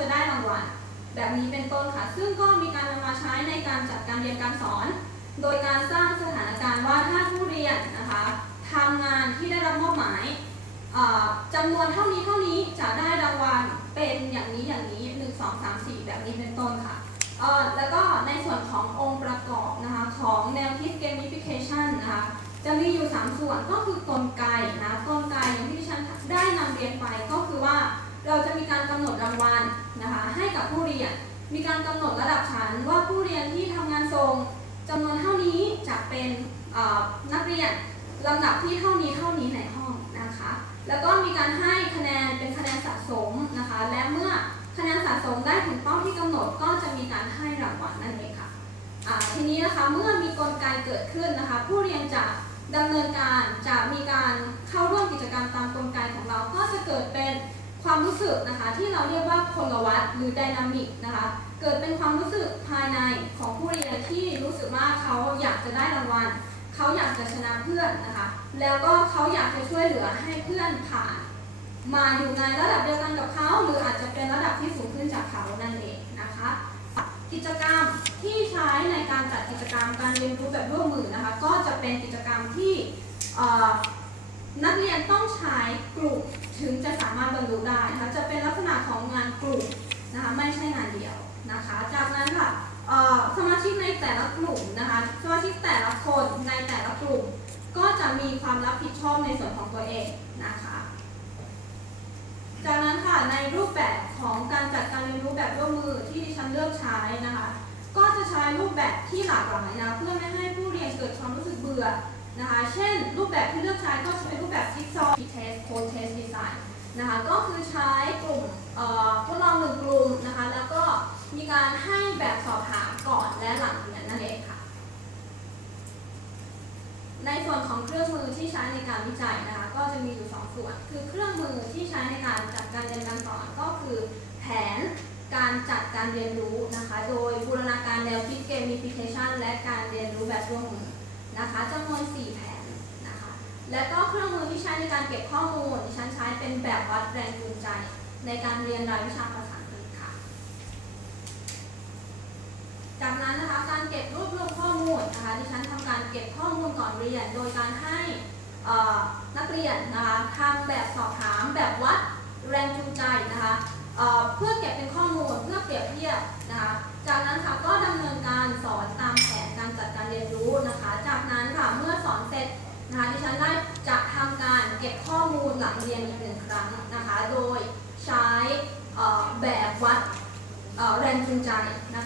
จะได้รางวัลแบบนี้เป็นต้นค่ะ ซึ่งก็มีการนำมาใช้ในการจัดการเรียนการสอน โดยการสร้างสถานการณ์ว่าถ้าผู้เรียนนะคะทำงานที่ได้รับมอบหมายจำนวนเท่านี้เท่านี้จะได้รางวัลเป็นอย่างนี้อย่างนี้ 1 2 3 4 แบบนี้เป็นต้นค่ะแล้วก็ในส่วนขององค์ประกอบนะคะของแนวคิด gamification นะคะจะมีอยู่ 3 ส่วนก็คือกลไกนะกลไกอย่างที่ฉันได้นำเรียนไปก็คือว่า การกำหนดรางวัลนะคะให้กับผู้เรียน มีการกำหนดระดับชั้นว่าผู้เรียนที่ทำงานทรงจำนวนเท่านี้จะเป็นนักเรียนลำดับที่เท่านี้เท่านี้ในห้องนะคะ แล้วก็มีการให้คะแนนเป็นคะแนนสะสมนะคะ และเมื่อคะแนนสะสมได้ถึงเป้าที่กำหนดก็จะมีการให้รางวัลนั่นเองค่ะทีนี้นะคะเมื่อมีกลไกเกิดขึ้นนะคะ ผู้เรียนจะดำเนินการจะมีการเข้าร่วมกิจกรรมตามกลไกของเรา ก็จะเกิดเป็น ความรู้สึกนะคะที่เราเรียกว่าพลวัตหรือไดนามิกนะคะ เกิดเป็นความรู้สึกภายในของผู้เรียนที่รู้สึกว่าเขาอยากจะได้รางวัลเขาอยากจะชนะเพื่อนนะคะ แล้วก็เขาอยากจะช่วยเหลือให้เพื่อนผ่าน มาอยู่ในระดับเดียวกันกับเขาหรืออาจจะเป็นระดับที่สูงขึ้นจากเขานั่นเองนะคะ กิจกรรมที่ใช้ในการจัดกิจกรรมการเรียนรู้แบบร่วมมือนะคะ ก็จะเป็นกิจกรรมที่ นักเรียนต้องใช้กลุ่มถึงจะสามารถบรรลุได้นะคะจะเป็นลักษณะของงานกลุ่มนะคะไม่ใช่งานเดียวนะคะ จากนั้นค่ะสมาชิกในแต่ละกลุ่มนะคะสมาชิกแต่ละคนในแต่ละกลุ่ม ก็จะมีความรับผิดชอบในส่วนของตัวเองนะคะจากนั้นค่ะในรูปแบบของการจัดการเรียนรู้แบบร่วมมือที่ดิฉันเลือกใช้นะคะ ก็จะใช้รูปแบบที่หลากหลายนะเพื่อไม่ให้ผู้เรียนเกิดความรู้สึกเบื่อ นะคะ เช่น รูปแบบที่เลือกใช้ก็จะเป็นรูปแบบจิ๊กซอว์เทสโคเทสดีไซน์นะคะ ก็คือใช้กลุ่มทดลองหนึ่งกลุ่มนะคะ แล้วก็มีการให้แบบสอบถามก่อนและหลังเรียนนั่นเองค่ะ ในส่วนของเครื่องมือที่ใช้ในการวิจัยนะคะ ก็จะมีอยู่สองส่วน คือเครื่องมือที่ใช้ในการจัดการเรียนการสอนก็คือแผนการจัดการเรียนรู้นะคะ โดยบูรณาการแนวคิด gamification และการเรียนรู้แบบร่วมมือนะคะจำนวน 4 และก็เครื่องมือที่ใช้ในการเก็บข้อมูลดิฉันใช้เป็นแบบวัดแรงจูงใจ ในการเรียนรายวิชาภาษาอังกฤษค่ะ จากนั้นนะคะการเก็บรวบรวมข้อมูลนะคะดิฉันทำการเก็บข้อมูลก่อนเรียน โดยการให้นักเรียนนะคะทำแบบสอบถามแบบวัดแรงจูงใจนะคะเพื่อเก็บเป็นข้อมูลเพื่อเปรียบเทียบนะคะจากนั้นค่ะก็ดำเนินการสอนตามแผนการจัดการเรียนรู้นะคะเมื่อสอนเสร็จ นะคะดิฉันได้จะทำการเก็บข้อมูลหลังเรียนอีกหนึ่งครั้งนะคะ โดยใช้แบบวัดแรงจูงใจนะคะ